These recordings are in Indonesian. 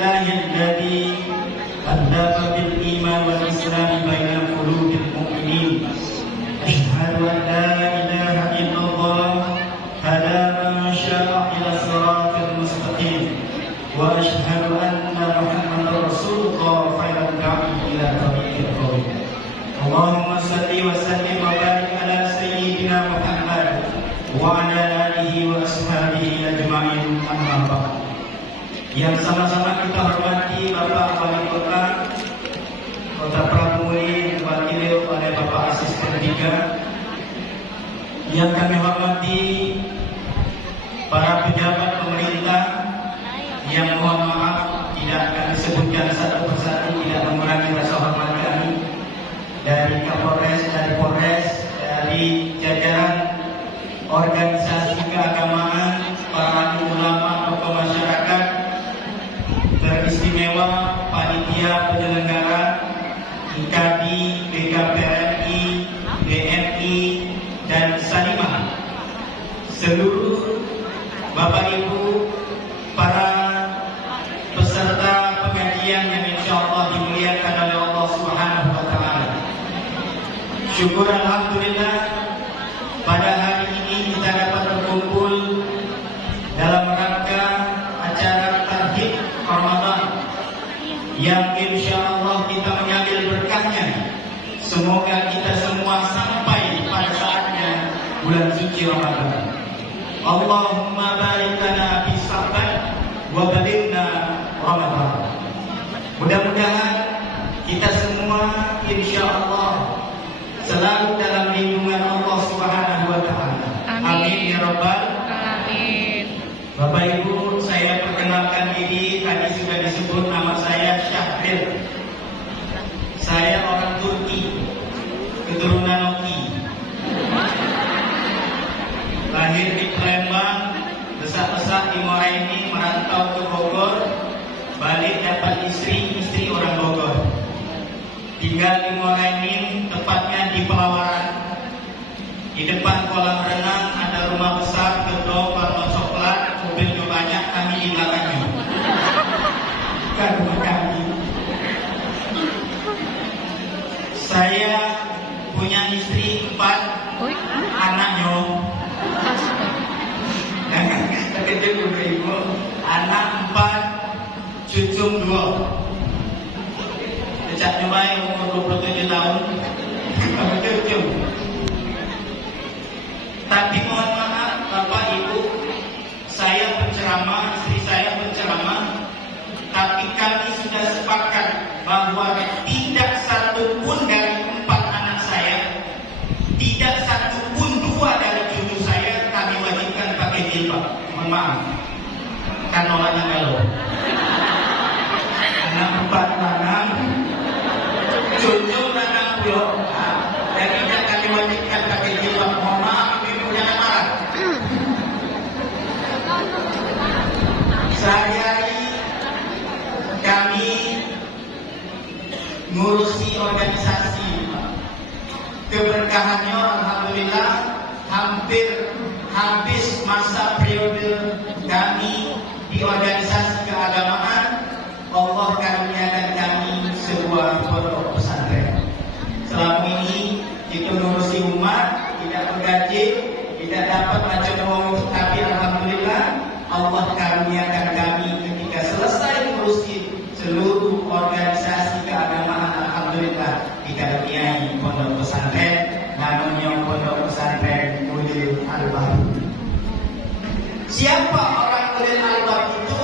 لله الذي ألف بالإيمان والإسلام بين قلوب المؤمنين أشهد أن لا إله إلا الله هدى من شاء إلى الصراط المستقيم وأشهد أن محمدا رسول الله خير الداعي إلى طريق القوم اللهم صل وسلم وبارك على سيدنا محمد وعلى آله وأصحابه أجمعين أما بعد. Yang sama-sama kita hormati Bapak Wali Kota Kota Pramuli diwakili oleh Bapak Asisten 3. Yang kami hormati para pejabat pemerintah yang mohon maaf tidak kami sebutkan satu persatu, tidak mengurangi rasa hormat kami, dari Kapolres, dari Polres, dari jajaran organisasi keagamaan, para ulama, tokoh masyarakat, teristimewa panitia penyelenggara IKD, BKPRI, BMI, dan Salimah, seluruh Bapak Ibu, para peserta pengajian yang insya Allah dimuliakan oleh Allah Subhanahu wa Ta'ala. Syukur alhamdulillah pada hari ini kita dapat berkumpul dalam rangka acara Tarhib Ramadan yang insya Allah kita mengambil berkahnya. Semoga kita semua sampai pada saatnya bulan suci Ramadan. Allahumma barik lana fi Sya'ban wa balighna Ramadan. Mudah-mudahan kita semua insya Allah selalu dalam lindungan Allah Subhanahu wa Ta'ala. Amin ya rabbal alamin. Bapak Ibu, saya perkenalkan diri. Tadi sudah disebut nama saya Syahrir. Saya orang Turki, keturunan Oki. Lahir di Palembang, besar-besar di Moraini, merantau ke Bogor, balik dapat istri orang Bogor. Tinggal di Moraini, tepatnya di Pelawaran. Di depan kolam renang ada rumah besar, gedung warna coklat, mobilnya banyak, kami di belakangnya. Bukan rumah kami. Saya punya istri 4, anaknya. Terkejut Bapak Ibu, anak 4, cucu 2. Sejak mulai umur 27 tahun, cucu. Tapi mohon maaf Bapak Ibu, saya penceramah, istri saya penceramah, tapi kami sudah sepakat bahwa tidak satu pun dari 4 anak saya, tidak satu pun 2 dari cucu saya kami wajibkan pakai jilbab. Mohon maaf, kan nolaknya galau. Anak 4 lanang, cucu lanang 10, dan tidak kami wajibkan pakai jilbab. Mohon maaf, ibu jangan marah. Sehari-hari kami ngurusi organisasi. Keberkahannya alhamdulillah hampir habis masa periode kami di organisasi keagamaan. Allah karuniakan kami sebuah pondok pesantren. Selama ini kita ngurusi umat, tidak bergaji, tidak dapat macam uang itu, tapi alhamdulillah Allah karuniakan kami ketika selesai ngurusi seluruh organisasi keagamaan, alhamdulillah dikaruniai pondok pesantren, namanya pondok pesantren Ulil Albab. Siapa orang Ulil Albab itu?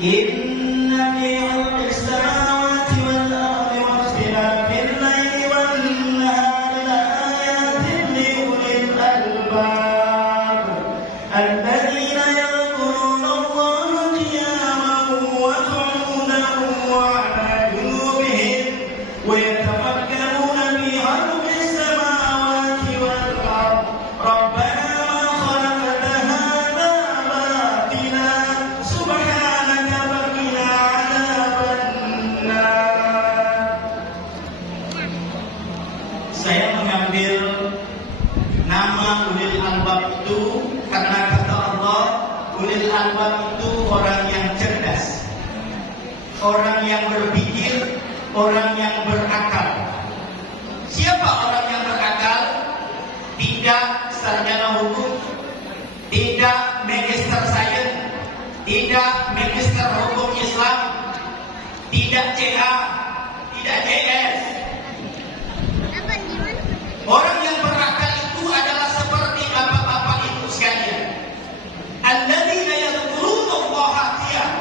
Inna fi khalqis samawati wal ardi wa ikhtilafil laili wan nahari la ayatin li ulil albab alladzina yadhkuruna Allaha qiyaman wa qu'udan wa 'ala junubihim wa yatafakkaruna fi khalqis samawati wal ardi rabbana Ulil albab itu orang yang cerdas. orang yang berpikir, orang yang berakal. Siapa orang yang berakal? Tidak sarjana hukum, tidak magister sains, tidak magister hukum Islam, tidak CA, tidak JS. Orang yang berakal itu adalah seperti bapak-bapak ibu sekalian. Alladzina yadhkuruna Allaha qiyam.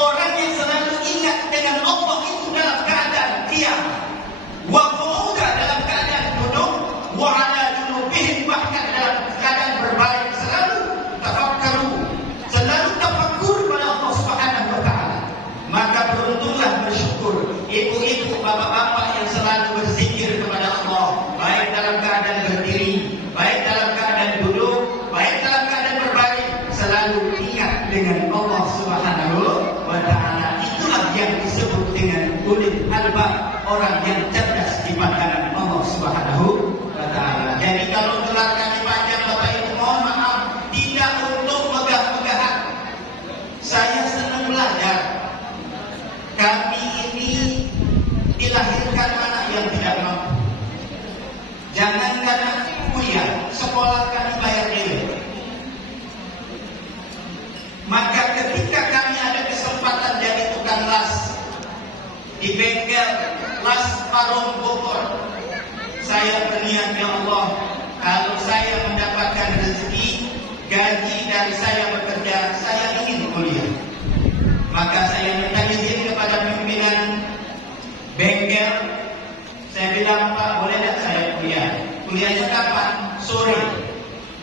Orang yang selalu ingat dengan Allah itu dalam keadaan diam. Wa qu'udan, dalam keadaan duduk, wa 'ala junubihim, bahkan dalam keadaan berbaring, selalu tafakkaru, selalu tafakkur pada Allah Subhanahu wa taala. Maka beruntunglah, bersyukur ibu-ibu, bapak-bapak yang selalu berzikir kepada Allah, baik dalam keadaan berdiri, baik dalam keadaan duduk, baik dalam keadaan berbaring, selalu ingat dengan Allah Subhanahu wa taala. Itulah yang disebut dengan ulil albab, orang yang cerdas di pandangan Allah Subhanahu wa taala. Jadi kalau gelar kami panjang Bapak Ibu, mohon maaf, tidak untuk megah-megahan. Saya senang belajar. Kami ini dilahirkan anak yang tidak mampu. Jangankan kuliah, sekolah kami bayar diri. Maka ketika kami ada kesempatan jadi tukang las di bengkel las Parung Bogor, saya berniat, ya Allah, kalau saya mendapatkan rezeki, gaji dari saya bekerja, saya ingin kuliah. Maka saya minta izin kepada pimpinan bengkel. Saya bilang, Pak, boleh tidak saya kuliah? Kuliahnya kapan? Sore.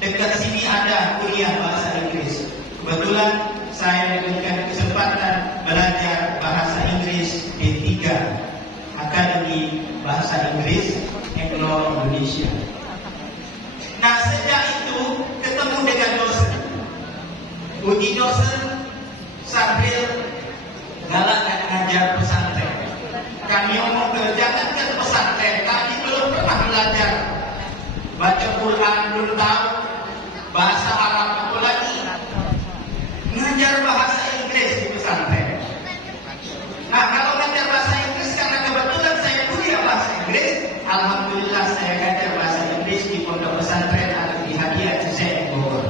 Dekat sini ada kuliah bahasa Inggris. Kebetulan saya diberikan kesempatan belajar bahasa Inggris D3, Akademi Bahasa Inggris Anglo Indonesia. Nah, sejak itu ketemu dengan dosen. Uji dosen sambil galak ngajar pesantren. Kami ngomong jangan ke pesantren, kami belum pernah belajar baca Quran, belum tahu bahasa Arab, apalagi ngajar bahasa Inggris di pesantren. Nah, kalau ngajar bahasa Inggris, karena kebetulan saya kuliah bahasa Inggris, alhamdulillah saya ngajar bahasa Inggris di pondok pesantren atau di Hadiah Hussein Bogor.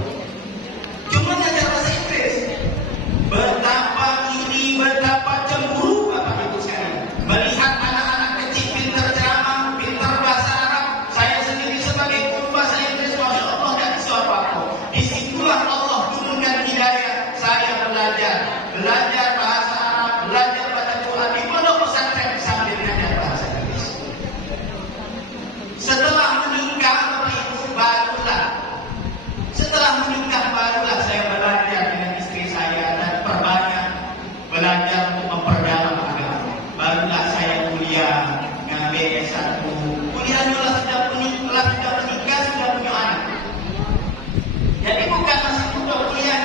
Cuma ngajar bahasa Inggris, betapa iri, betapa cemburu Bapak Ibu sekalian melihat anak-anak kecil pintar ceramah, pintar bahasa Arab. Saya sendiri sebagai guru bahasa Inggris, masya Allah, dan suaraku. Disitulah Allah turunkan hidayah. Saya belajar bahasa Arab, belajar baca Quran di pondok pesantren sambil belajar bahasa Inggris. Setelah menikah, Bapak Ibu, barulah saya belajar dengan istri saya dan perbanyak belajar untuk memperdalam agama. Barulah saya kuliah, ngambil S1. Kuliahnya sudah menikah, sudah punya anak. Jadi bukan masih muda kuliah.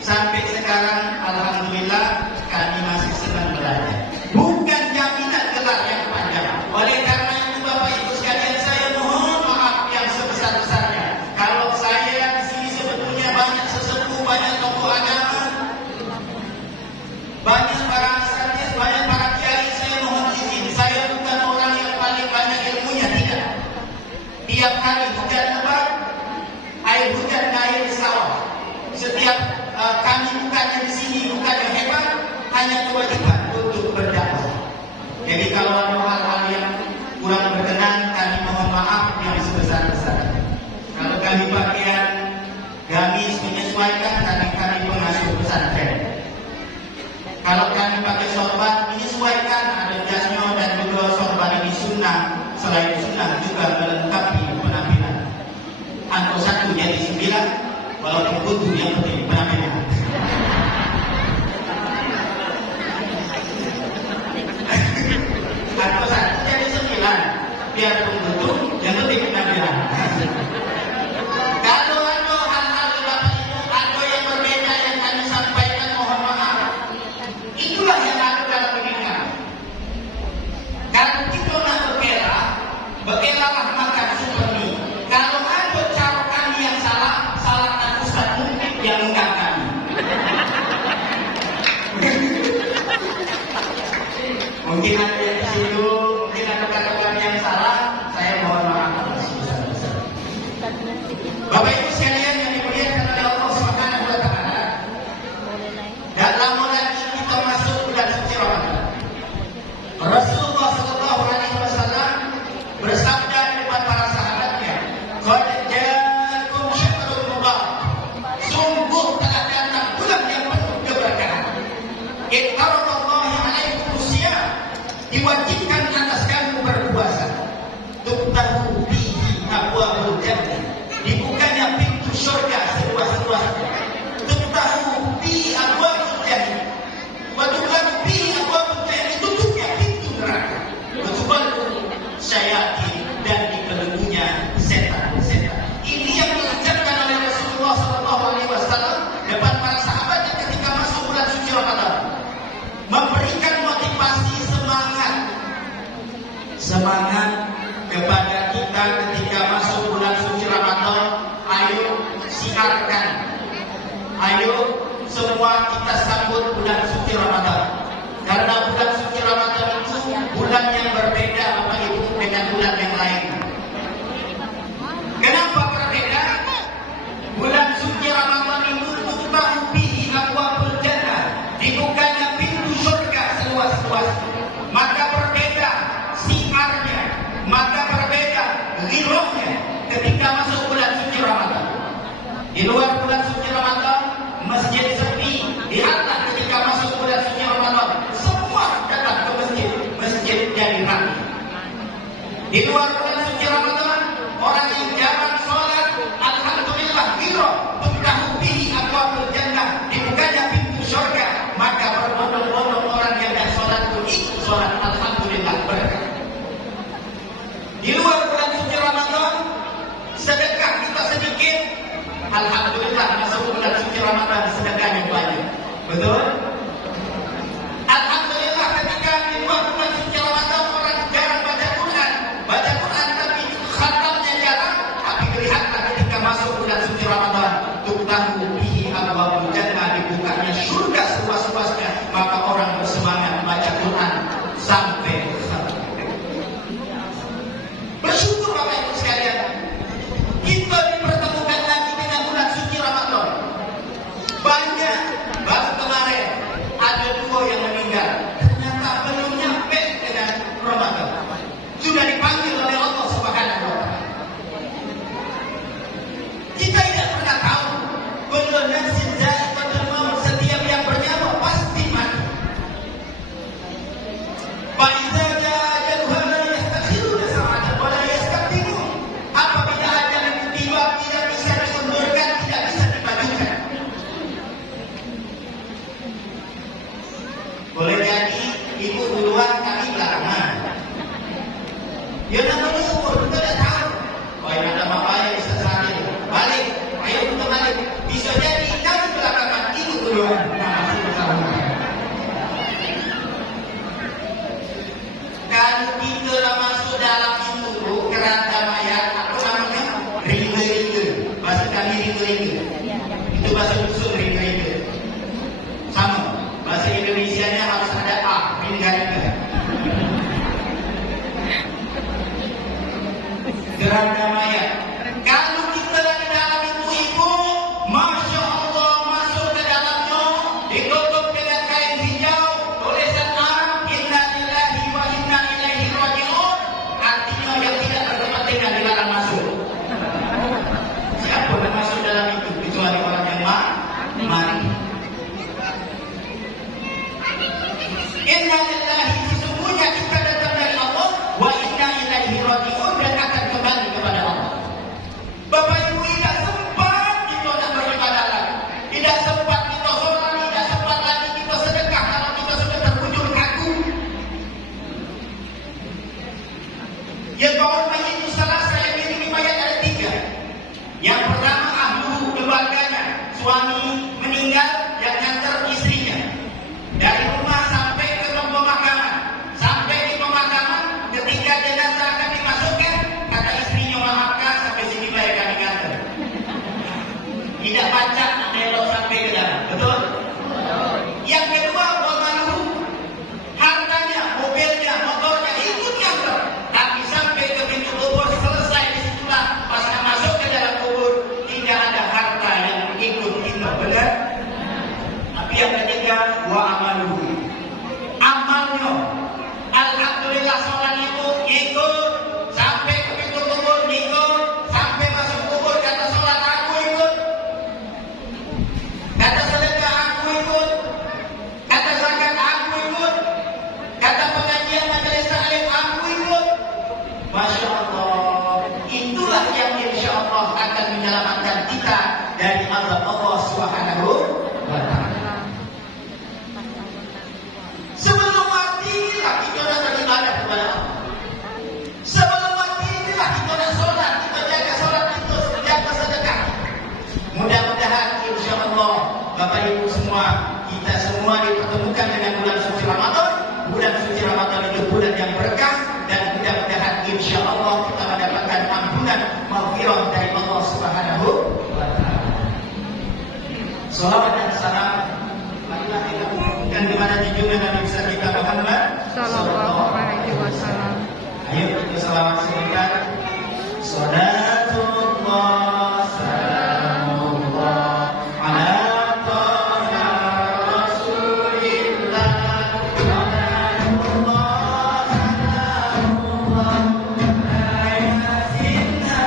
Sampai sekarang alhamdulillah kami masih senang belajar. Bukan jaminan gelar yang panjang. Oleh karena itu Bapak Ibu sekalian, saya mohon maaf yang sebesar-besarnya. Kalau saya di sini sebetulnya banyak sesepuh, banyak tokoh agama, banyak para asatidz, banyak para kiai, saya mohon izin. Saya bukan orang yang paling banyak ilmunya, tidak. Tiap hari hujan lebat, air hujan naik di sawah. Setiap kami bukannya di sini bukannya hebat, hanya kewajiban untuk berdakwah. Jadi kalau ada hal-hal yang kurang berkenan, kami mohon maaf yang sebesar-besarnya. Kalau kami pakaian gamis menyesuaikan, kami pengasuh pesantren. Kalau kami pakai sorban menyesuaikan, ada jasnya dan juga sorban ini sunnah. Selain sunnah juga melengkapi penampilan. Angka 1 jadi 9, walaupun butuh yang penting penampilan. Angka 1 jadi 9, biarpun butuh yang penting penampilan. Kalau ada hal-hal Bapak Ibu, ada yang berbeda yang kami sampaikan, mohon maaf. Itulah yang ada dalam pendidikan. Kalau kita nak berkelalah maka seperti kalau ada cara kami yang salah, salahkan Ustaz mungkin yang Mungkin ada yang disinggung, mungkin ada kata-kata yang salah, saya mohon maaf. Bapak Ibu sekalian yang dimuliakan oleh Allah Subhanahu wa taala. Dan lama lagi kita masuk bulan suci Ramadan. Rasulullah sallallahu alaihi wasallam bersabda di depan para sahabatnya, "Qad ja'akum syahrul mubarak." Sungguh telah datang bulan yang penuh keberkahan. Iqtaradallahi alaikum siyam. Diwajibkan atas kamu berpuasa. Tuftahu bihi abwabul jannah. Dibukanya pintu surga seluas-luasnya. Tuftahu bihi abwabul jannah. Wa tughlaqu bihi abwabul jannah. Tutupnya pintu neraka. Wa tuballu syayatin, dan dibelenggunya setan-setan. Ini yang diucapkan oleh Rasulullah SAW depan para sahabatnya ketika masuk bulan suci Ramadan, memberikan motivasi semangat kepada kita ketika masuk bulan suci Ramadan. Ayo siarkan, ayo semua kita sambut bulan suci Ramadan, karena bulan suci Ramadan itu bulan yang berbeda Bapak Ibu dengan bulan yang lain. Kenapa berbeda? Bulan suci Ramadan itu tuftahu bihi abwabul jannah, dibukanya pintu surga seluas-luasnya. Maka berbeda siarnya, maka berbeda ghirahnya ketika masuk bulan suci Ramadan. Di luar bulan suci Ramadan masjid sepi. Lihatlah ketika masuk bulan suci Ramadan, semua datang ke masjid, masjid jadi ramai. Di luar bulan suci Ramadan, orang yang jarang sholat, alhamdulillah ghirah, tuftahu bihi abwabul jannah, dibukanya pintu surga. Maka berbondong-bondong orang yang tidak sholat pun ikut sholat, alhamdulillah berkah. Di luar bulan suci Ramadan, sedekah kita sedikit, alhamdulillah masuk bulan suci Ramadan sedekahnya banyak. Betul? Alhamdulillah ketika di luar bulan suci Ramadan orang jarang baca Quran tapi khatamnya jarang. Tapi lihatlah ketika masuk bulan suci Ramadan, tuftahu bihi abwabul jannah, dibukanya surga seluas-luasnya. Maka orang bersemangat baca Quran sampai khatam. Bersyukur Bapak Ibu sekalian, kita dipertemukan lagi dengan bulan suci Ramadan. Banyak baru kemarin ada 2 yang meninggal, ternyata belum nyampe dengan Ramadan, sudah dipanggil oleh Allah Subhanahu wa taala. Kita tidak pernah tahu, kullu nafsin dha'iqatul maut, setiap yang bernyawa pasti mati. Fa idza jaa ajaluha la yastakhiruna sa'atan wa la yastaqdimun. Apabila ajal itu tiba, tidak bisa diundurkan, tidak bisa dimajukan. Boleh jadi ibu duluan, kami belakangan. Ya namanya umur, kita tidak tahu. Oh ini ada bapaknya bisa sakit, balik, ayo kita balik. Bisa jadi kami belakangan, ibu duluan. Nah, masih bersama. Kalau kita masuk dalam itu keranda mayat, apa namanya? Ringge-ringge. Bahasa kami ringge-ringge. Itu bahasa dusun ringge-ringge. Sama. Bahasa Indonesianya harus ada A, ringge-ringge. Keranda mayat. Kalau kita lagi dalam itu ibu, Masya Allah, masuk ke dalamnya, ditutup dengan kain hijau, tulisan Arab, Inna lillahi wa inna ilaihi raji'un. Artinya yang tidak berkepentingan dilarang masuk. Siapa yang masuk dalam itu kecuali orang yang mati. Inna lillahi, sesungguhnya kita datang dari Allah, wa inna ilaihi raji'un, dan akan kembali kepada Allah. Bapak Ibu, tidak sempat kita nak beribadah lagi, tidak sempat kita sholat, tidak sempat lagi kita sedekah kalau kita sudah terbujur kaku. Yang bawah mayat itu salah saya miliki mayat ada 3. Yang pertama ahlu keluarganya, suami meninggal yang ngantar istrinya dari rumah sampai ke pemakaman. Salawat dan salam marilah kita kumpulkan kepada junjungan Nabi besar kita Muhammad Sallallahu alaihi wasallam. Ayo kita salawat sebentar. Salatullah salamullah ala taha rasulillah salamullah salamullah ala yasinna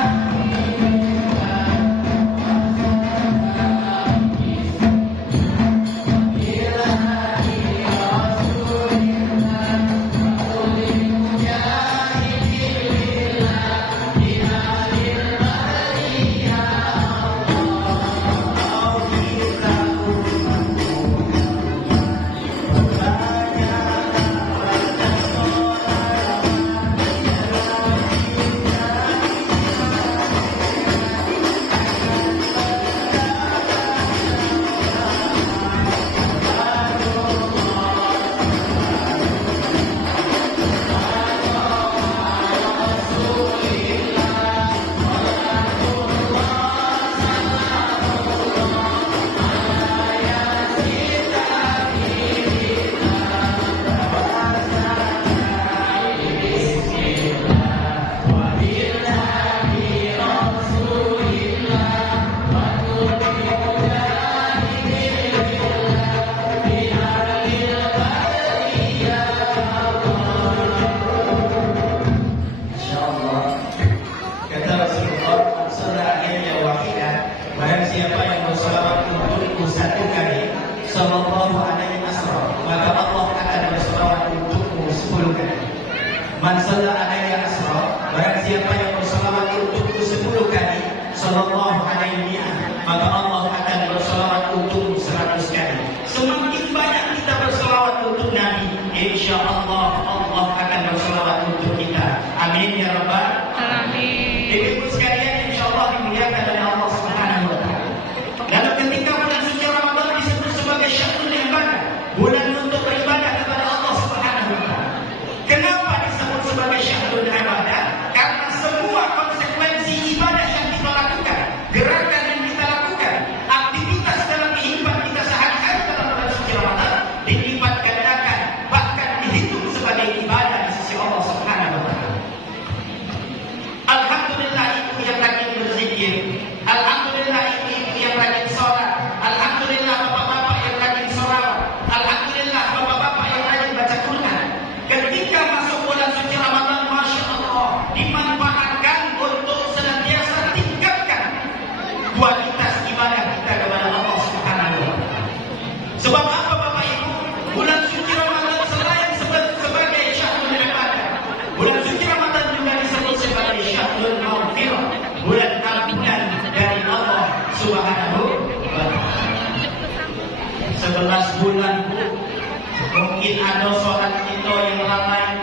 Man shalla alaihi asra, barang siapa yang bersalawat untukku 10 kali, sallallahu alaihi maka Allah akan bersalawat untukmu 100 kali. Semakin banyak kita bersalawat untuk Nabi, insyaallah Allah akan bersalawat untuk kita. Amin ya rabbal alamin. Ibu sekalian, insyaallah dimuliakan oleh Allah Subhanahu wa taala. Lalu ketika bulan suci Ramadan disebut sebagai syahrul ibadah, bulan untuk beribadah kepada Allah Subhanahu wa taala. Kenapa sebagai syahrul ibadah? Karena semua konsekuensi ibadah yang kita lakukan, gerakan yang kita lakukan, aktivitas dalam kehidupan kita sehari-hari dalam bulan suci Ramadan dilipat gandakan, bahkan dihitung sebagai ibadah di sisi Allah Subhanahu wa taala. Alhamdulillah ibu yang rajin berzikir, alhamdulillah ibu yang rajin sholat, alhamdulillah bapak-bapak yang rajin sholawat, alhamdulillah bapak-bapak yang rajin baca Quran. Ketika masuk bulan suci Ramadan, Masya Allah, dimanfaatkan untuk senantiasa tingkatkan kualitas ibadah kita kepada Allah Subhanahu wa taala. Sebab apa Bapak Ibu? Bulan suci Ramadan selain sebagai syahrul ibadah, bulan suci Ramadan juga disebut sebagai syahrul maghfirah, bulan ampunan dari Allah Subhanahu wa taala. 11 bulan mungkin ada sholat kita yang lalai,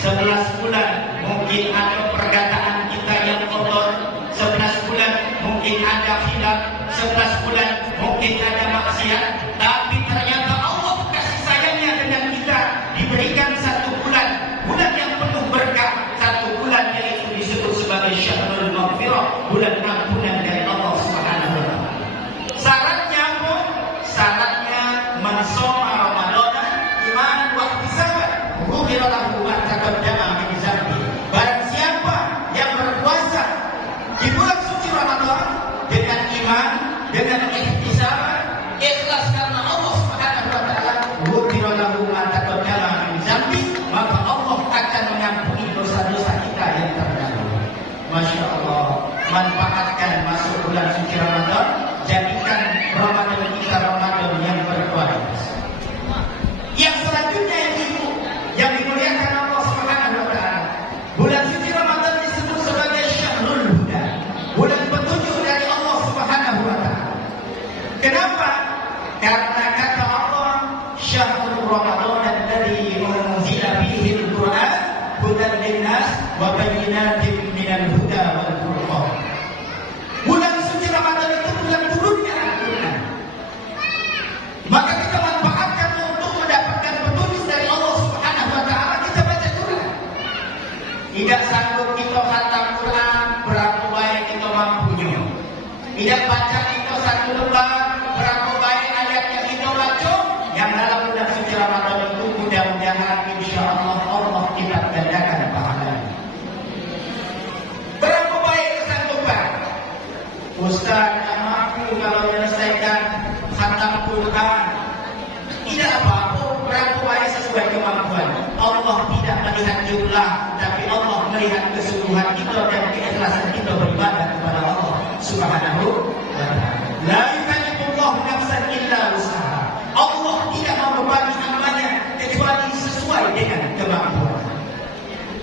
11 bulan mungkin ada perkataan kita yang kotor, 11 bulan mungkin ada khilaf, 11 bulan mungkin ada maksiat. Tapi ternyata Allah kasih sayangnya dengan kita diberikan 1 bulan, bulan yang penuh berkah, 1 bulan yaitu disebut sebagai syahrul maghfirah, bulan ampunan dari Allah Subhanahu wa taala. Syaratnya apa? Syaratnya mensoma Ramadan iman wa ihtisaban, ghufira lahu ma taqaddama min dzambi. Barang siapa yang berpuasa di bulan suci Ramadan dengan iman, dengan ihtisaban, ikhlas karena Allah Subhanahu wa taala, ghufira lahu ma taqaddama min dzambi, maka Allah akan mengampuni dosa-dosa kita yang terdahulu. Masya Allah, manfaatkan masuk bulan suci Ramadan, jadikan Ramadan kita Ramadan yang berkualitas. Yang selanjutnya ibu yang dimuliakan Allah Subhanahu wa taala, bulan suci Ramadan disebut sebagai syahrul huda, bulan petunjuk dari Allah Subhanahu wa taala. Kenapa? Karena kata Allah, syahrul Ramadan alladzi unzila fihi al-Qur'an hudan lin-nas wa bayyinatin minal huda wal furqan. Bulan suci Ramadan itu bulan turunnya Al-Qur'an. Maka kita manfaatkan untuk mendapatkan petunjuk dari Allah Subhanahu wa taala, kita baca Quran. Tidak sanggup kita khatam Quran, berapa baik kita mampunya. Tidak baca kita 1 lembar, berapa baik jahat, insya Allah lipat gandakan pahalanya. Berapa baik kesanggupan Ustaz yang mampu kalau menyelesaikan khatam Quran? Tidak apa-apa, berapa baik sesuai kemampuan. Allah tidak melihat jumlah, tapi Allah melihat kesungguhan kita dan keikhlasan kita beribadah kepada Allah Subhanahu wa ta'ala. La yukallifullahu nafsan illa wus'aha. Allah tidak membebani hambanya kecuali sesuai dengan kemampuan.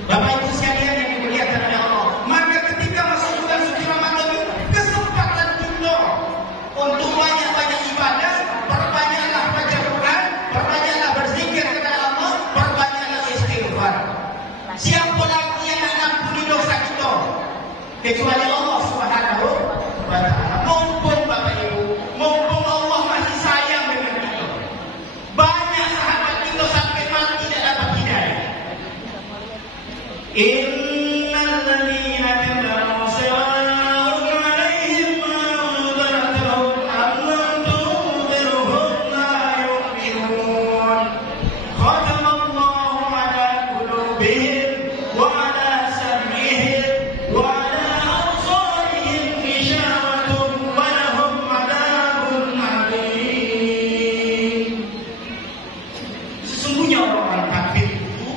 Bapak Ibu sekalian yang dimuliakan oleh Allah, maka ketika masuk bulan suci Ramadan ini kesempatan kita untuk banyak-banyak ibadah, perbanyaklah baca Quran, perbanyaklah berzikir kepada Allah, perbanyaklah istighfar. Siapa lagi yang nak ampuni dosa kita kecuali Allah Subhanahu wa ta'ala? Mumpung Bapak Ibu, mumpung Allah masih sayang dengan kita. Banyak sahabat kita sampai mati tidak dapat hidayah. Innal ladzina kafaru sawa'un 'alaihim anzartahum am lam tunzirhum la yu'minun. Khatamallahu 'ala qulubihim wa 'ala sam'ihim wa 'ala absarihim ghishawatun wa lahum 'adzabun 'adzim. Sesungguhnya orang kafir itu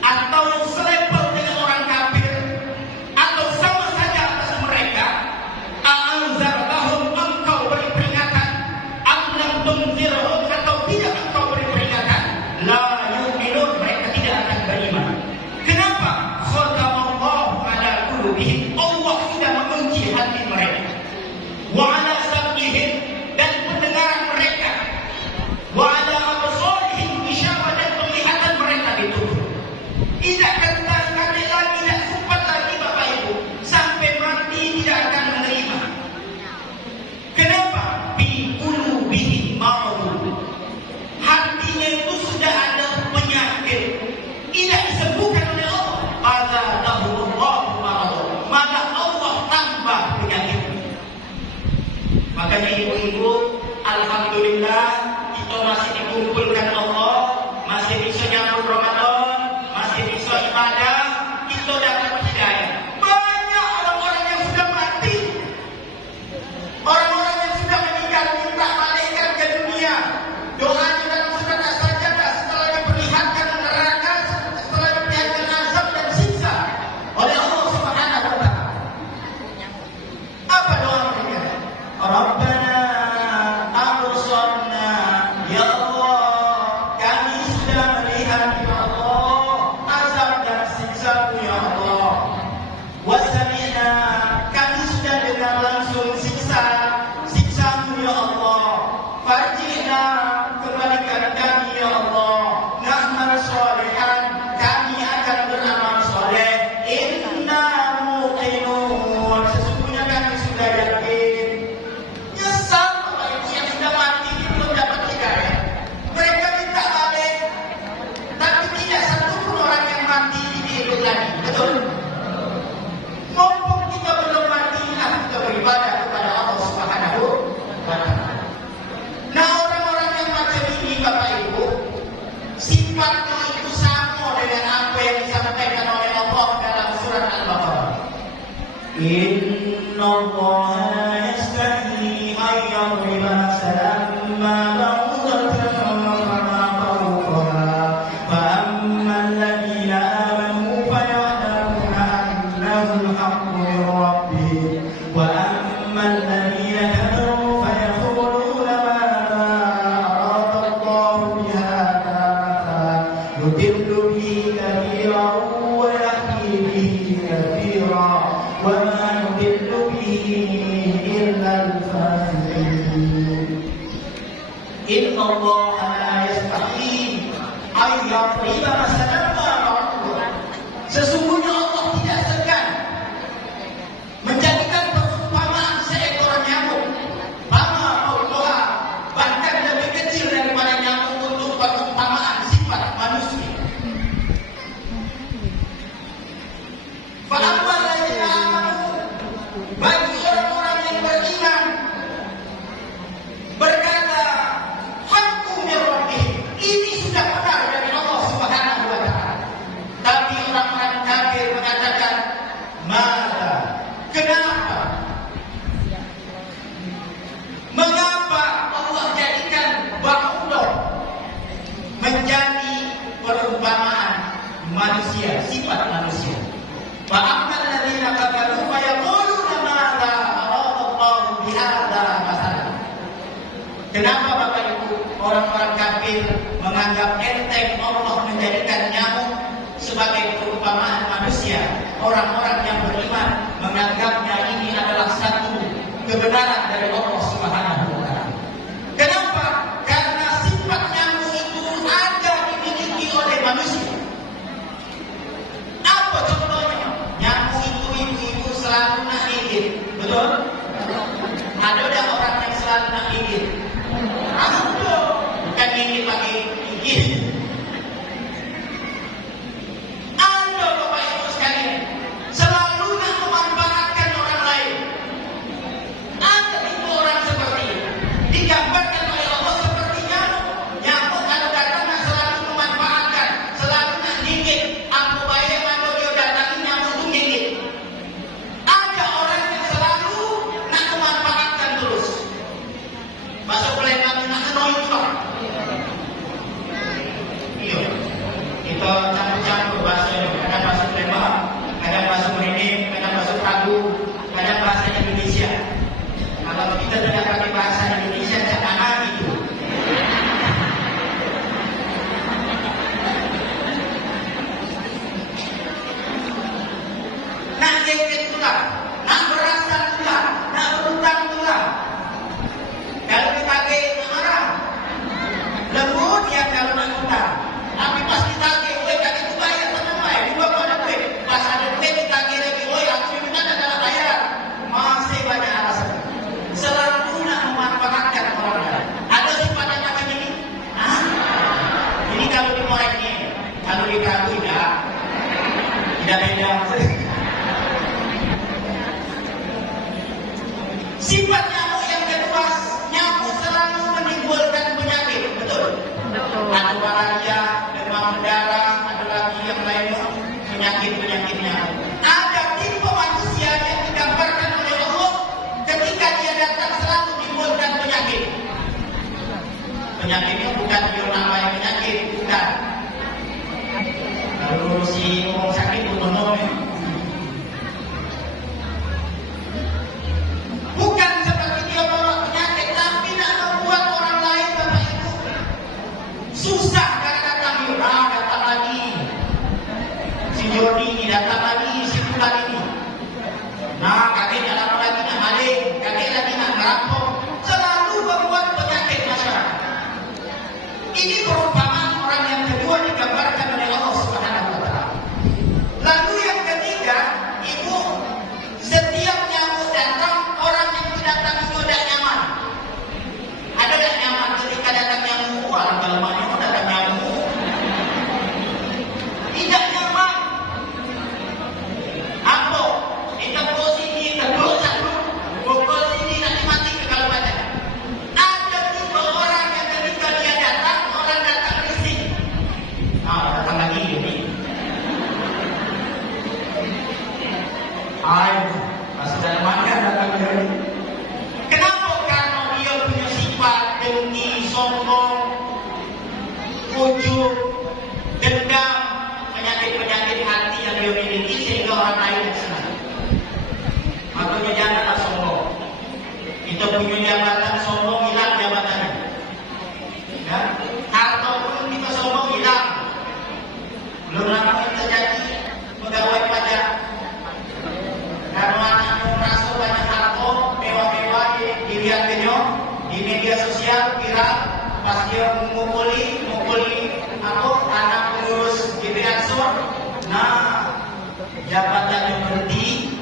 atau selevel dengan orang kafir atau sama saja atas mereka, a'anzartahum, engkau beri peringatan, am lam tunzirhum, atau tidak engkau beri peringatan, la yu'minun, mereka tidak akan beriman. Kenapa? Khatamallahu 'ala qulubihim, Allah sudah mengunci hati mereka, wa 'ala sam'ihim, dan pendengaran mereka, wa 'ala absarihim ghishawah, dan penglihatan mereka ditutup. Tidak kentang kaki lagi, tidak sempat lagi Bapak Ibu, sampai mati tidak akan menerima. Kenapa? Bi qulubihim maradun, hatinya itu sudah ada penyakit, tidak disembuhkan oleh Allah. Fazadahumullahu maradun, malah Allah tambah penyakit. Makanya ibu-ibu, alhamdulillah kita masih dikumpulkan Allah, masih bisa nyambut Ramadan, masih bisa ibadah, kita dapat hidayah. Banyak orang-orang yang sudah mati, orang-orang yang sudah meninggal, minta malaikat ke dunia, doanya dalam surat As-Sajdah setelah diperlihatkan neraka, setelah diperlihatkan azab dan siksa oleh Allah Subhanahu wa ta'ala. Apa doa mereka? Rabbana absarna, ya Allah, kami sudah melihat ya Allah azab dan siksa-Mu ya Allah. Wasami'na, kami sudah dengar langsung siksa-Mu ya Allah. Farji'na, kembalikan kami ya Allah. Na'mal sholihan, kami akan beramal soleh. Inna muqinun, sesungguhnya kami sudah yakin. Nyesal Bapak Ibu yang sudah mati ini belum dapat hidayah. Mereka minta balik, tapi tidak satu pun orang yang mati ini hidup lagi. Betul? Mumpung kita belum mati, kita beribadah kepada Allah Subhanahu wa ta'ala. Nah, orang-orang yang macam ini Bapak Ibu, sifatnya itu sama dengan apa yang disampaikan oleh Allah dalam surat Al-Baqarah. Inna Allah yastahi an yadriba masalan ma ba'udatan fama fawqaha, fa amma alladhina amanu faya'lamuna annahu al-haqqu min rabbihim, wa amma alladhina kafaru fayaquluna madha arada Allahu bihadha mathalan yudillu bihi kathiran wa yahdi bihi kathiran wa ma yudillu bihi illa al-fasiqin. Inna Allah la yastahi an yadriba masalan ma ba'udatan. Sesungguhnya Allah tidak segan menjadikan perumpamaan seekor nyamuk, fama fawqaha, bahkan lebih kecil daripada nyamuk, untuk perumpamaan sifat manusia. Fa amma alladzina amanu, bagi orang-orang yang beriman, berkata haqqu min rabbihim, ini sudah benar dari Allah Subhanahu menganggap enteng Allah menjadikan nyamuk sebagai perumpamaan manusia. Orang-orang yang beriman menganggapnya ini adalah satu kebenaran dari Allah Subhanahu wa Ta'ala. Kenapa? Karena sifat nyamuk itu ada dimiliki oleh manusia. Apa contohnya? Nyamuk itu ibu-ibu selalu nak gigit, betul? Ada orang yang selalu nak gigit. Ada, bukan gigit pakai gigit. Ada Bapak Ibu sekalian, selalu nak memanfaatkan orang lain. Ada itu orang seperti itu. Digambarkan oleh Allah seperti nyamuk. Nyamuk kalau datang nak selalu memanfaatkan, selalu nak gigit. Aku bayar kalau dia datang nyamuk itu gigit. Ada orang yang selalu nak memanfaatkan terus. Masuk Palembang nak kenoi juga. Iya. Kita campur-campur bahasa, kadang bahasa Palembang, kadang bahasa Melayu, kadang bahasa Pragu, kadang bahasa Indonesia. Kalau kita tidak pakai bahasa Indonesia, jangan gitu. Nak gigit tulang, nak berasa tulang, nak berutang tulang. Kalau ditagih marah, lembut dia kalau nak utang. Tapi pas ditagih, oi kaki itu bayar tenang bayar, juga ada duit. Pas ada duit ditagih lagi, oi aku minta adalah bayar. Masih banyak alasan. Selalu nak memanfaatkan orang lain. Ada sifat yang macam ini? Hah? Ini kalau dimorek ni, kalau dikaku tidak beda. Sifat nyamuk yang kedua, nyamuk selalu menimbulkan penyakit, betul? Betul. Ada malaria, demam berdarah, ada lagi yang lain penyakit-penyakitnya. Ada tipe manusia yang digambarkan oleh Allah ketika dia datang selalu menimbulkan penyakit. Penyakitnya bukan dia namanya penyakit, bukan. Lalu si orang sakit bunuh. Bukan seperti dia bawa penyakit, tapi nak membuat orang lain Bapak Ibu susah karena datang datang lagi. Si Joni ini datang lagi, si Fulan ini. Nah, kakek datang lagi nak maling, kakek lagi nak merampok. Selalu membuat penyakit masyarakat. Ini perumpamaan orang yang kedua digambarkan oleh Allah Subhanahu wa Ta'ala. Lalu yang ketiga, Ibu, setiap nyamuk datang, orang yang datang itu tidak nyaman. Ada tidak nyaman ketika datang nyamuk? Wah, kalau nyamuk datang nyamuk. Tidak nyaman. Apa? Kita posisi, terus satu, pukul sini nanti mati kalau baca. Ada tipe orang yang ketika dia datang, orang datang risih. Datang lagi ini. Masih dalam mana datang lagi? Kenapa? Karena dia punya sifat dengki, sombong, ujub, dendam, penyakit-penyakit hati yang dia miliki sehingga orang lain yang senang. Makanya janganlah sombong. Kita punya jabatan, sombong hilang jabatannya. Ya? Harta pun kita sombong hilang. Belum lama kita jadi pegawai pajak. Karena anaknya merasa banyak harta, mewah-mewah dilihat di media sosial viral, pas dia mengukuli anak pengurus GP Ansor. Nah, jabatannya berhenti,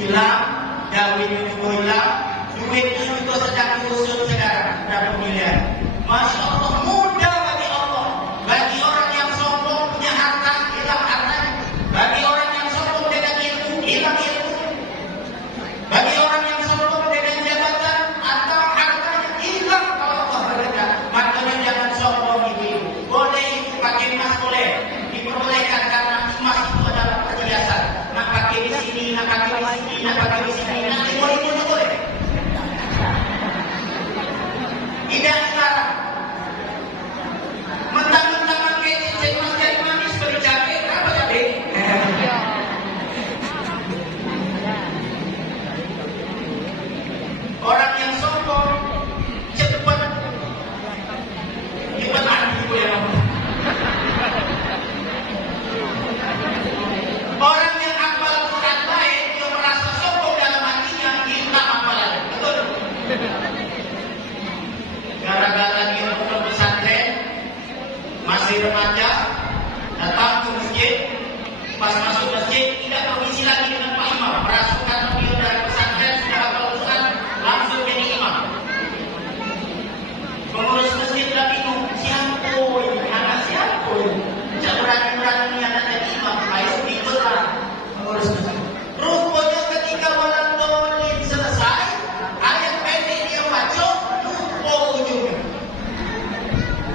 hilang, gawinnya juga hilang, duitnya juga sedang diusut sekarang, berapa miliar. Masya Allah, mudah bagi Allah. Bagi orang yang sombong punya harta, hilang hartanya. Bagi orang yang sombong dengan ilmu, hilang ilmu. Bagi orang yang sombong dengan jabatan atau hartanya, hilang kalau Allah berkehendak. Makanya jangan sombong itu. Boleh itu pakai emas, boleh diperbolehkan karena emas itu adalah perhiasan. Nak pakai di sini, nak pakai di sini, nak pakai di sini, nanti boleh. Pas masuk masjid tidak permisi lagi dengan Pak Imam, merasukan beliau dari pesantren sudah hafal Quran, langsung jadi imam. Pengurus masjid dah bingung, siapa ini? Anak siapa ini? Tak berani-berani anak jadi imam. Ayo digelar pengurus masjid. Rupanya ketika malam dolin selesai, ayat pendek dia baca, lupa ujungnya.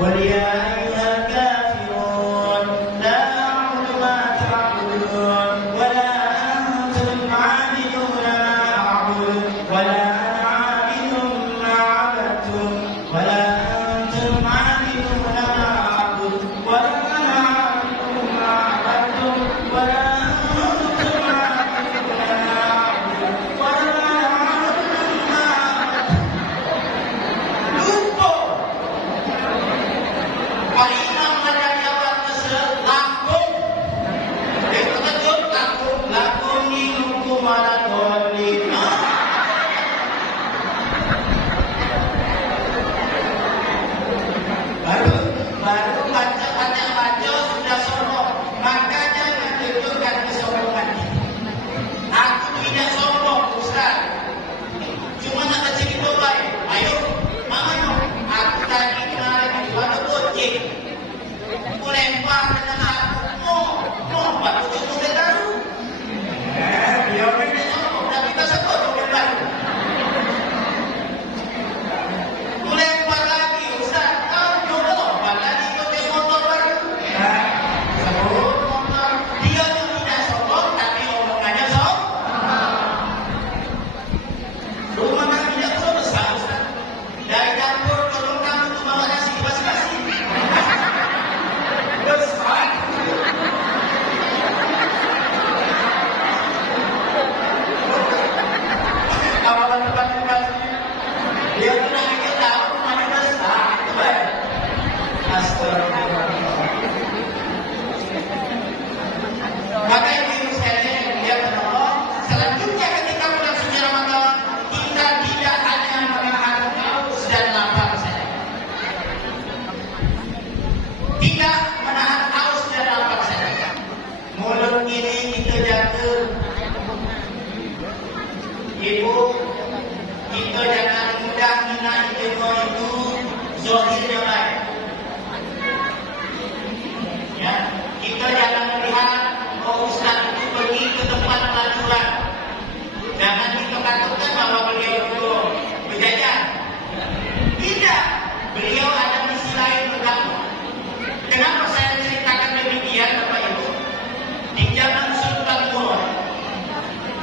وَيَا أَيُّهَا الْكَافِرُونَ لَا أَعْبُدُ مَا تَعْبُدُونَ وَلَا أَنْتُمْ عَابِدُونَ مَا أَعْبُدُ وَلَا أَنَا عَابِدٌ مَا عَبَدتُّمْ وَلَا أَنْتُمْ عَابِدُونَ مَا أَعْبُدُ وَلَا أَنَا عَابِدٌ مَا عَبَدتُّمْ وَلَا أَنْتُمْ عَابِدُونَ مَا أَعْبُدُ وَلَا أَنَا عَابِدٌ مَا عَبَدتُّمْ. Lupa. Pak Imam ada jawab lakum. Dia betul lakum ni hukum ala dolin. Baru baca sudah sombong. Maka jangan tunjukkan kesombongan. Aku tidak sombong, Ustaz. Cuma nak baca kita baik. Ayo, mana? Aku tadi kemarin ada kucing. Aku lempar dengan aku. Lompat untuk mobil baru. Dia tidak sombong. Dah kita sebut mobil baru. Aku lempar lagi, Ustaz. Kau coba lompat lagi mobil motor baru. Sebut motor. Dia tidak sombong, tapi omongannya sombong. Rumah kami tidak perlu besar, Ustaz. Dari dapur tolong kamu untuk bawa nasi di basi-basi. Besar. Awalan tempat-tempat. Dia tidak ingin tahu rumahnya besar. Itu baik. Astagfirullah. Maka ibu sekalian yang dimuliakan Allah, selanjutnya ketika bulan suci Ramadan, kita tidak hanya menahan haus dan lapar saja. Tidak menahan haus dan lapar saja. Mulut ini kita jaga. Ibu, kita jangan mudah minat ilmu itu zahirnya baik. Ya, kita jangan melihat Ustaz itu pergi ke tempat pelacuran. Jangan kita takutkan bahwa beliau itu berjajan. Tidak, beliau ada misi lain berdakwah. Kenapa saya ceritakan demikian, Bapak Ibu? Di zaman Sultan Murad.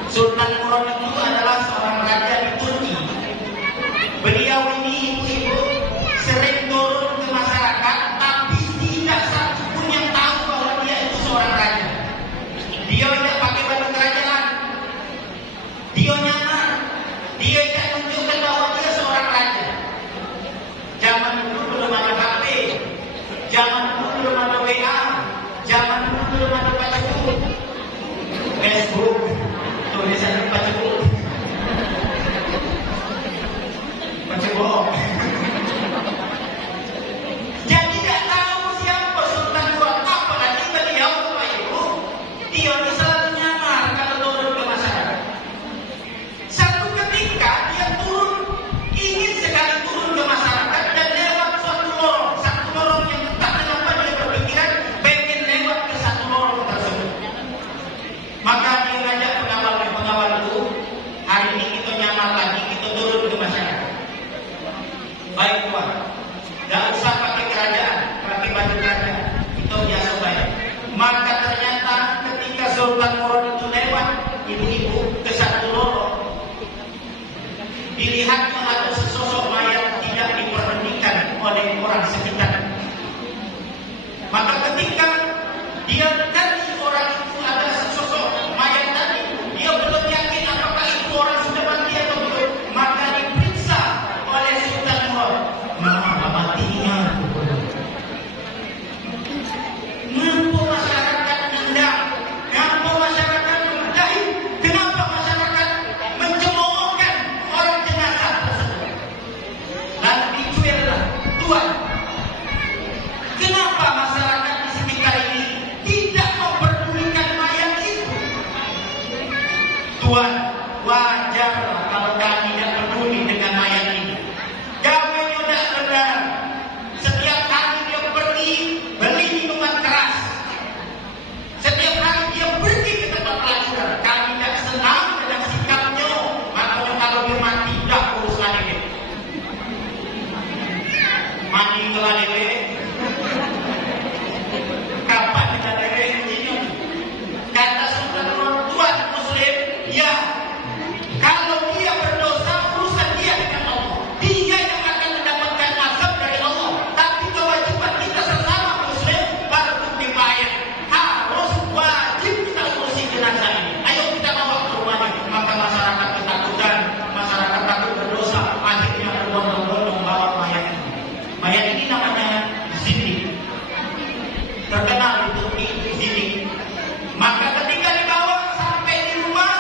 Sultan Murad itu adalah seorang raja di Turki. Beliau ini ibu-ibu sering turun ke masyarakat, tapi tidak satu pun yang tahu bahwa dia itu seorang raja. Dia tidak pakai baju kerajaan. Dia nyaman. Dia tidak menunjukkan bahwa dia seorang raja. Zaman dulu belum ada HP. Zaman dulu belum ada WA. Zaman dulu belum ada Facebook. Facebook. Tulisan Facebook. Facebook. Dia tidak tahu siapa Sultan Murad. Apalagi beliau, Bapak Ibu, dia selalu nyamar kalau turun ke masyarakat. Satu ketika dia turun, ingin sekali turun ke masyarakat dan lewat satu lorong yang entah kenapa dia berpikiran pengen lewat ke satu lorong tersebut. Maka dia ngajak pengawal itu, hari ini kita nyamar lagi, kita turun ke masyarakat. Baik Tuhan, tidak usah pakai kerajaan, pakai baju kerajaan, itu biasa baik. Maka ternyata ketika Sultan Murad itu lewat, ibu-ibu ke satu lorong, dilihatnya ada sesosok mayat tidak diperhentikan oleh orang sekitar. Maka ketika dia tadi orang itu ada sesosok mayat tadi, dia belum yakin apakah itu orang sudah mati atau belum. Maka diperiksa oleh Sultan Murad. Mama matinya. Kenapa masyarakat endam? Kenapa masyarakat menggahi? Kenapa masyarakat mencemoohkan orang jenazah tersebut? Lalu dicuirlah, Tuhan, kenapa masyarakat di sekitar ini tidak Maka ketika dibawa sampai di rumah,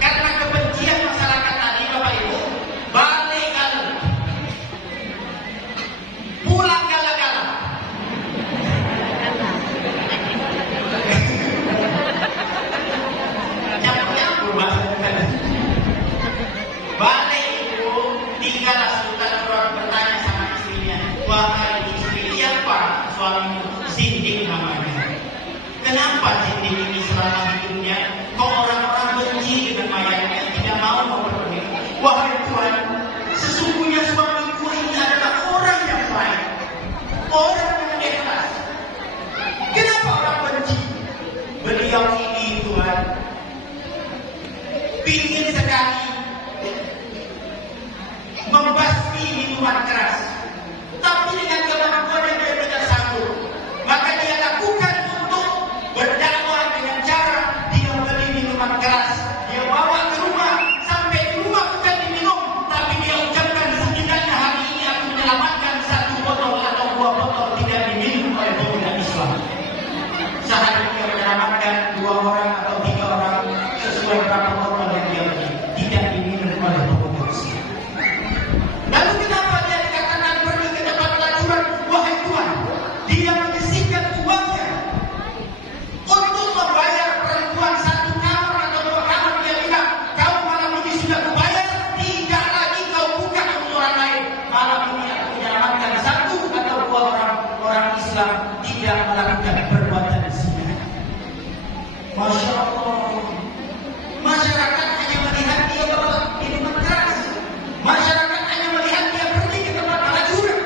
karena kebencian masyarakat tadi, Bapak Ibu, balik galau, pulang gala-gala. Campur-campur bahasa. Balik itu tinggallah Sultan Murad bertanya sama istrinya, wahai istri, siapa suamimu? Zindik namanya. Kenapa Zindik ini selama hidupnya kok orang-orang benci dengan mayatnya, tidak mau memperoleh? Wahai Tuhan, sesungguhnya suamiku ini adalah orang yang baik, orang yang ikhlas. Kenapa orang benci? Beliau ini Tuhan pingin sekali membasmi minuman keras, tapi dengan kemampuan yang dia tidak sanggup, maka dia lakukan untuk berdakwah dengan cara dia beli minuman keras, dia bawa ke rumah, sampai di rumah bukan diminum, tapi dia ucapkan setidaknya hari ini aku menyelamatkan 1 botol atau 2 botol tidak diminum oleh pemuda Islam. Sehari dia menyelamatkan 2 orang atau 3 orang sesuai berapa botol yang dia beli, tidak diminum oleh pemuda Islam. Lalu kenapa dia dikatakan pergi ke tempat pelacuran? Wahai Tuhan, dia menyisihkan uangnya untuk membayar perempuan 1 kamar atau 2 kamar. Dia bilang, kau malam ini sudah kubayar, tidak lagi kau buka untuk orang lain. Malam ini aku menyelamatkan 1 atau 2 orang Islam tidak melakukan perbuatan zina. Masya Allah. Masyarakat hanya melihat dia bawa minuman keras. Masyarakat hanya melihat dia pergi ke tempat pelacuran.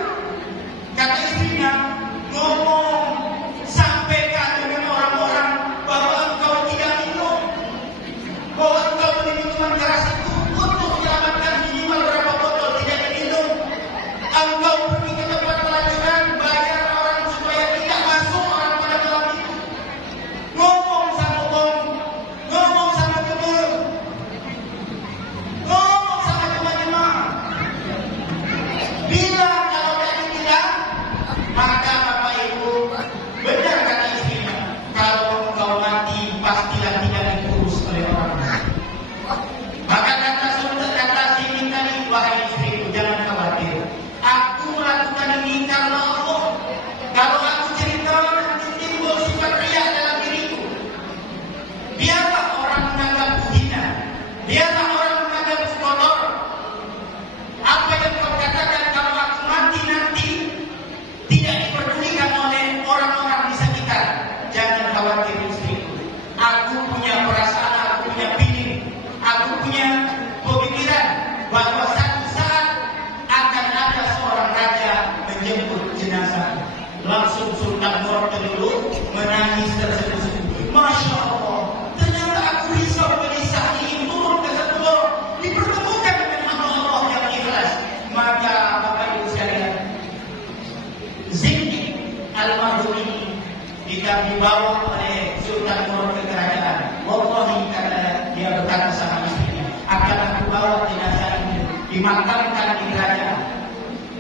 Kata istrinya, ngomong, sampaikan dengan orang-orang bahwa engkau tidak minum, bahwa engkau beli minuman keras itu untuk menyelamatkan minimal berapa botol tidak diminum. Engkau pergi ke tempat pelacuran, bayar orang supaya tidak masuk orang pada malam itu. Ngomong sama bom, ngomong sama kebun, ngomong sama jemaah-jemaah. Bilang kalau dari bilang, maka Bapak Ibu, benar kata istrinya, kalau engkau mati pastilah tidak diurus oleh orang lain. Maka kata Zindik tadi, wahai istriku, jangan khawatir. Aku melakukan ini karena Allah. Kalau aku cerita nanti timbul sifat riya dalam diriku. Biarlah orang menganggapku hina, biarlah orang menganggapku kotor. Apa yang kau katakan kalau aku mati nanti tidak diperdulikan oleh orang-orang di sekitar. Jangan khawatir istriku. Aku punya perasaan, aku punya feeling, aku punya pemikiran bahwa satu saat akan ada seorang raja menjemput jenazah. Langsung Sultan Murad dulu menangis terseduh-seduh. Masya Allah, ternyata aku risau gelisah ingin turun ke Sebuah, dipertemukan dengan Allah yang ikhlas. Maka Bapak Ibu sekalian, Zindik almarhum ini dibawa oleh Sultan Murad ke kerajaan. Wallahi kata dia berkata sama istrinya, akan aku bawa jenazah ini dimakamkan di kerajaan,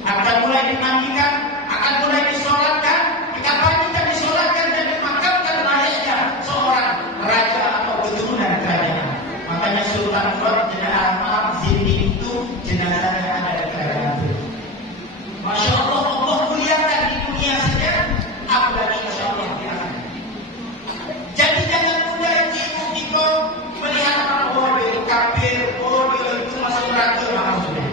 akan mulai dimandikan, akan mulai disolatkan, dikafankan, disolatkan dan dimakamkan layaknya seorang raja atau keturunan kerajaan. Makanya Sultan Murad jenazah Zindik itu jenazahnya ada di kerajaan itu. Masya Allah, Allah muliakan di dunia saja, apalagi Masya Allah di akhirat. Jadi jangan mudah ibu melihat orang, oh dia itu kafir, oh dia itu masuk neraka, sudah.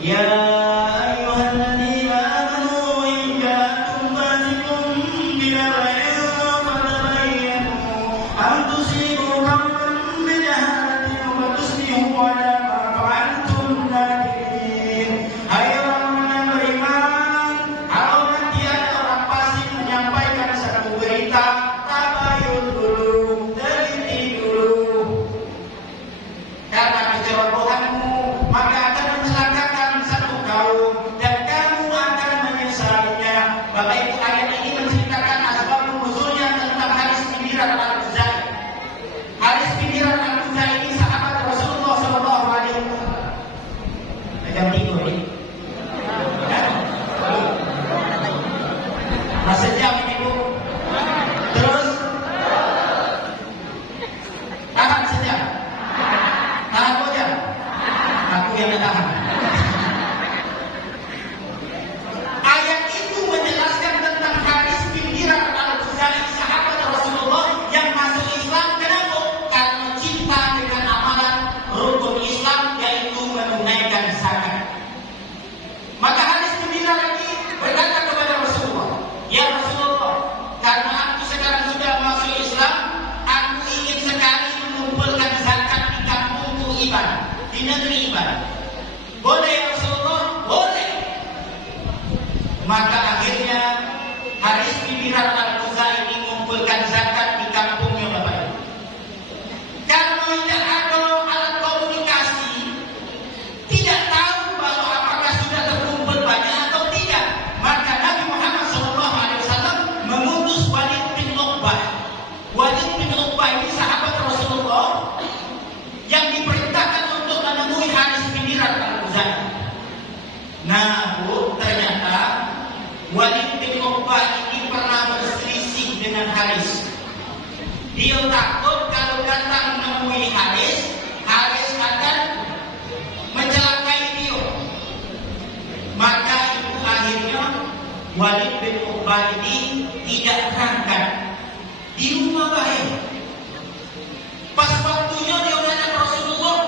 Ya ayyuhalladzina amanu in ja'akum fasiqun binaba'in fatabayyanu an tusibu qauman bijahalatin wa tusbihu 'ala ma fa'altum nadimin. Hai orang-orang yang beriman, kalau nanti ada orang fasik menyampaikan satu berita, tabayun dulu, teliti dulu. Karena kecerobohanmu maka akan mencelakakan satu kaum dan kamu akan menyesalinya. Bapak Ibu, ayat ini menceritakan asbab nuzulnya tentang Haris bin Dirar al-Khuzai. Haris bin Dirar al-Khuzai ini sahabat Rasulullah sallallahu alaihi wasallam. Jam tidur ini. Masih jam ini, Bu. Terus tahan sejam. Tahan bojang. Aku yang tahan. Ayat itu menjelaskan tentang Haris bin Dirar al-Khuzai, sahabat Rasulullah yang masuk Islam. Kenapa? Karena cinta dengan amalan rukun Islam, yaitu menunaikan zakat. Maka Haris bin Dirar ini berkata kepada Rasulullah, "Ya Rasulullah, karena aku sekarang sudah masuk Islam, aku ingin sekali mengumpulkan zakat di kampungku ibadah, di negeri ibadah. Boleh ya Rasulullah?" Boleh. Maka akhirnya Haris bin Dirar al-Khuzai ini mengumpulkan zakat di kampungnya, Bapak Ibu. Karena tidak ada alat komunikasi, tidak tahu bahwa apakah sudah terkumpul banyak atau tidak, maka Nabi Muhammad SAW mengutus Walid bin Uqbah. Walid bin Uqbah ini sahabat Rasulullah yang diperintahkan untuk menemui Haris bin Dirar al-Khuzai. Nah, Bu, ternyata Walid bin Uqbah ini pernah berselisih dengan Haris. Dia takut kalau datang menemui Haris, Haris akan mencelakai dia. Maka itu akhirnya Walid bin Uqbah ini tidak berangkat, di rumah baik. Pas waktunya dia nanya ke Rasulullah,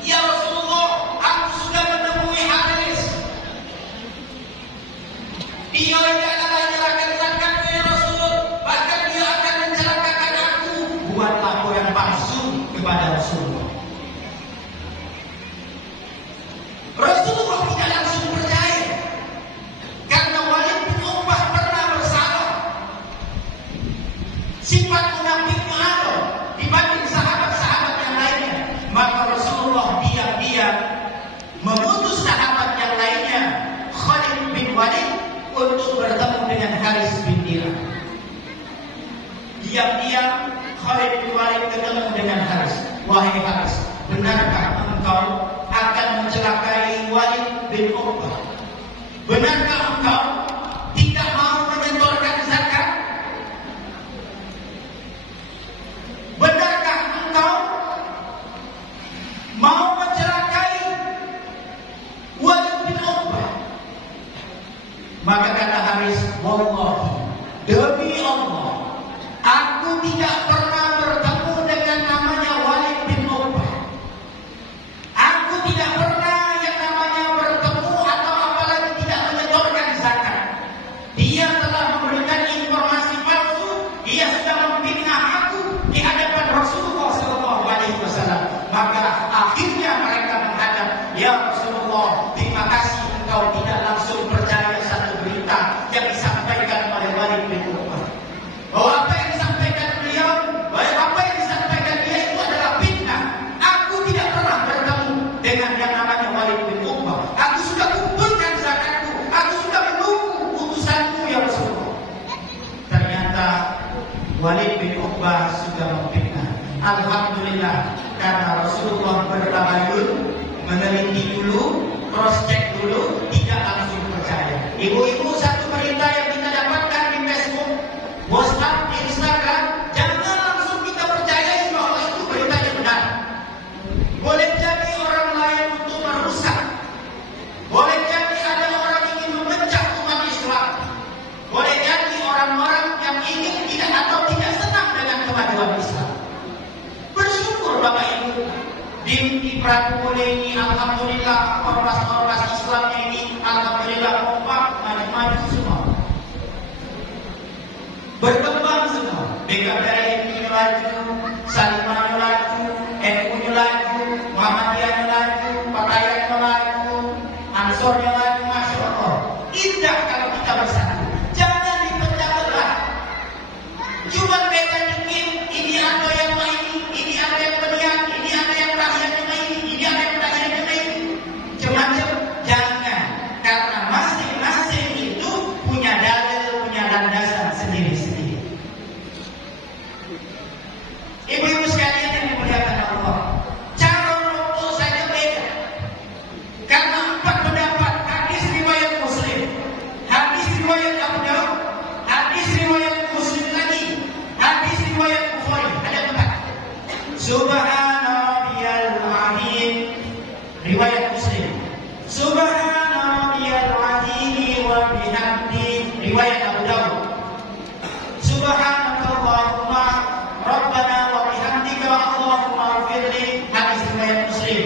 "Ya Rasulullah, aku sudah menemui Haris. Dia tidak akan menyerahkan zakatnya ya Rasul, bahkan dia akan mencelakakan aku." Buat laporan palsu kepada Rasulullah. Rasulullah tidak langsung percaya, karena Walid bin Uqbah pernah bersalah. Sifat munafiknya ada dibanding sahabat-sahabat yang lainnya. Maka Rasulullah diam-diam mengutus sahabat yang lainnya, Khalid bin Walid, untuk bertemu dengan Haris bin Dirar. Diam-diam Khalid bin Walid ketemu dengan Haris. "Wahai Haris, benarkah engkau akan mencelakai Walid bin Uqbah? Benarkah engkau tidak mau menyetorkan zakat? Benarkah engkau mau mencelakai Walid bin Uqbah?" Maka kata Haris, "Wallahi, demi Allah, aku tidak pernah bertemu dengan namanya Walid bin Uqbah. Aku tidak pernah yang namanya bertemu atau apalagi tidak menyetorkan zakat. Dia telah memberikan informasi palsu, dia sudah memfitnah aku di hadapan Rasulullah SAW." Maka akhirnya mereka menghadap, "Ya Rasulullah, terima kasih engkau tidak langsung percaya satu berita yang disampaikan oleh Walid bin Uqbah. Bahwa apa yang disampaikan beliau, apa yang disampaikan dia itu adalah fitnah. Aku tidak pernah bertemu dengan yang namanya Walid bin Uqbah. Aku sudah kumpulkan zakatku, aku sudah menunggu utusanmu ya Rasulullah." Ternyata Walid bin Uqbah sudah memfitnah. Alhamdulillah, karena Rasulullah bertabayun, meneliti dulu, cross check dulu, tidak langsung percaya. Ibu-ibu, satu berita yang kita dapatkan di Facebook, WhatsApp, di Instagram, jangan langsung kita percayai bahwa itu beritanya benar. Boleh jadi orang lain untuk merusak, boleh jadi ada orang ingin memecah umat Islam, boleh jadi orang-orang yang ingin tidak atau tidak senang dengan kemajuan Islam. Bersyukur Bapak Ibu, di Prabu ini alhamdulillah ormas-ormas Islam Islamnya ini alhamdulillah kompak, maju-maju semua, berkembang semua. BKPI ini laju, Salimanya laju, NU-nya laju, Muhammadiyahnya laju, Partainya laju, Ansornya laju, Masya Allah. Indah kalau kita bersatu. Jangan dipecah belah. Cuma beda dikit, ini ada yang lain, ini ada yang berniat, ini ada yang rakyat yang lain, ini ada yang rakyat yang lain. Macam-macam. Jangan. Karena masing-masing itu punya dalil, punya landasan sendiri-sendiri. Ibu-ibu sekalian yang dimuliakan Allah, cara rokok saja beda. Karena 4 pendapat, hadis riwayat Muslim, hadis riwayat Abu Daud, hadis riwayat Muslim lagi, hadis riwayat Bukhari, ada 4. Subhana rabbiyal azim, riwayat Muslim. Subhana rabbiyal azim wa bihamdi, riwayat Abu Daud. Subhanakallahumma rabbana wa bihamdika Allahumma ighfirli, hadis riwayat Muslim.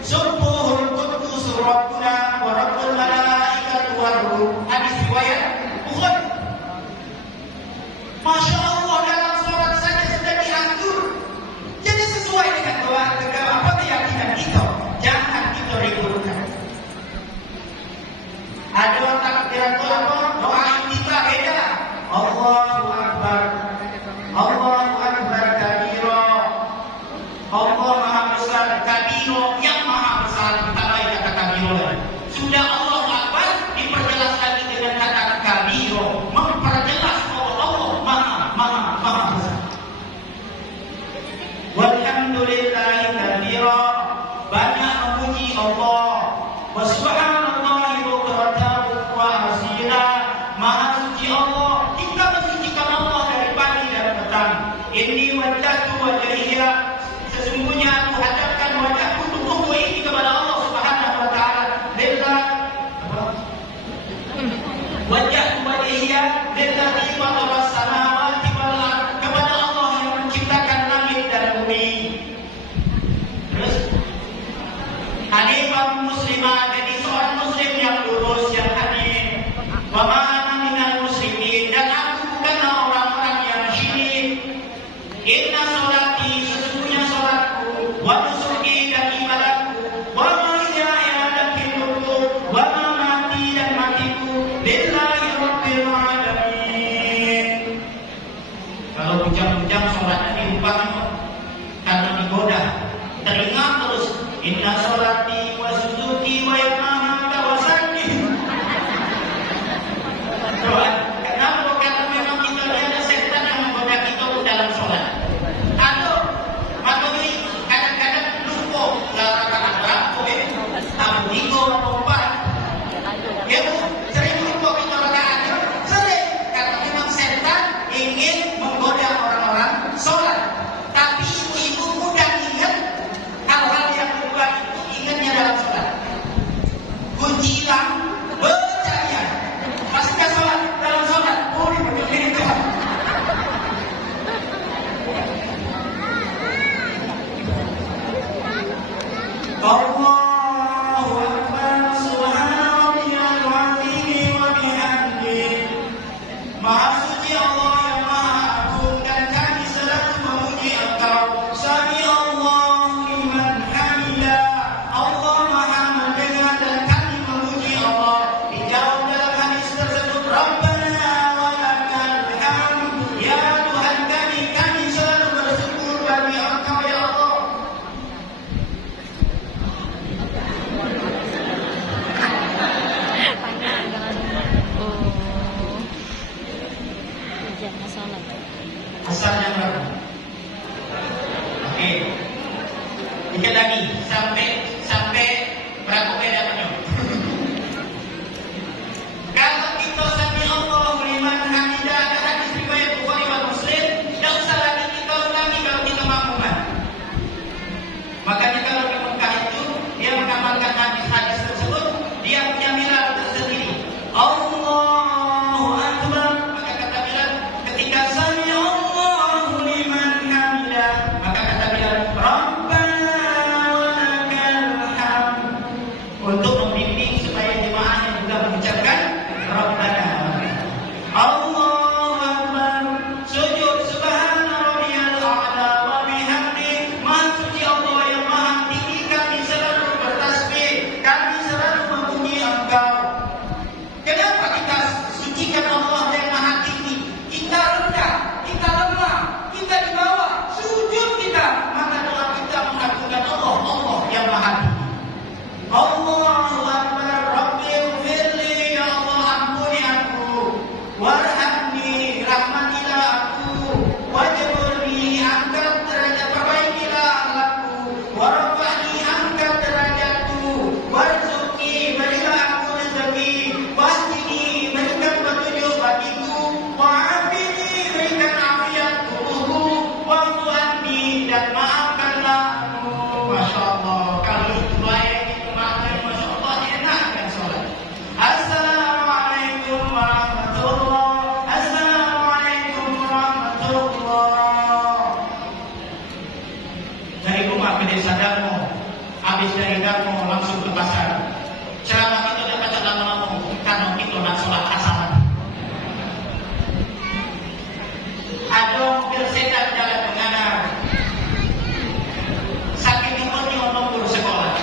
Subbuhul quddus rabbuna wa rabbul malaikati war ruh, hadis riwayat Bukhari. Masya Allah, dalam sholat saja sudah diatur. Jadi sesuai dengan doa apa keyakinan kita. Jangan kita ributkan. Ada takbiran apa? Doa kita beda. Allahu Akbar, Allahu Akbar kabira. Allah Maha Besar kabiro, yang Maha Besar, ditambah kata kabiro. Sudah Allahu Akbar diperjelas lagi dengan kata kabiro, memperjelas bahwa Allah Maha Besar. Walhamdulillahi kabira, banyak memuji Allah. Wa subhanallahi bukratan wa asila, Maha suci Allah. Kita mensucikan Allah dari pagi dan petang. Ini wajahku wajahiyah, sesungguhnya aku hadapkan wajahku tubuhku ini kepada Allah Subhanahu wa taala. Lillah wajahku wajahiyah lillazi fatara samawati wal ard, kepada Allah yang menciptakan langit dan bumi. Terus Hanifah muslimah, jadi seorang muslim yang lurus, yang hadir. Wa ma ana minal musyrikin, dan aku bukanlah orang-orang yang syirik. Inna sholati, sesungguhnya sholatku, wa nusuki, dan ibadahku, wa mahyaya, dan hidupku, wa mamati, dan matiku, lillahi rabbil alamin, engkau. Kenapa kita sucikan Allah yang maha tinggi? Kita rendah, kita lemah, kita di bawah, sujud kita, maka doa kita mengagungkan Allah, Allah yang maha tinggi. Allahu Akbar, Rabbighfirli, ya Allah ampuni aku, warhamni, rahmatilah aku, wajburni, angkat derajat, perbaikilah akhlakku, warfa'ni, angkat derajatku, warzuqni, berilah aku rezeki, wahdini, berikan petunjuk bagiku, wa'afini, berikan afiat tubuhku, wa'fu anni, dan maafkanlah aku. Masya Allah, kalau itu baik, itu maafkan, Masya Allah, enak kan sholat. Assalamualaikum warahmatullahi, Assalamualaikum warahmatullahi. Dari rumah ke desa Darmo, habis dari Darmo langsung ke pasar. Ceramah kita dapat lama-lama karena kita nak sholat asar. Adong bersetan jalan mengadar. Sakit hati menunggu sekolah.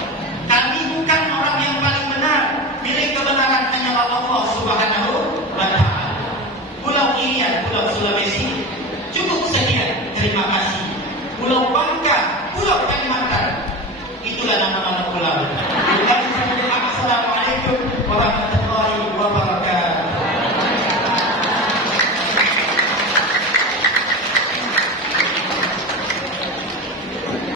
Kami bukan orang yang paling benar. Milik kebenaran hanya Allah Subhanahu wa Ta'ala. Pulau Irian, Pulau Sulawesi. Cukup sekian. Terima kasih. Pulau Bangka, Pulau Kalimantan. Itulah nama-nama pulau. Assalamualaikum warahmatullahi wabarakatuh.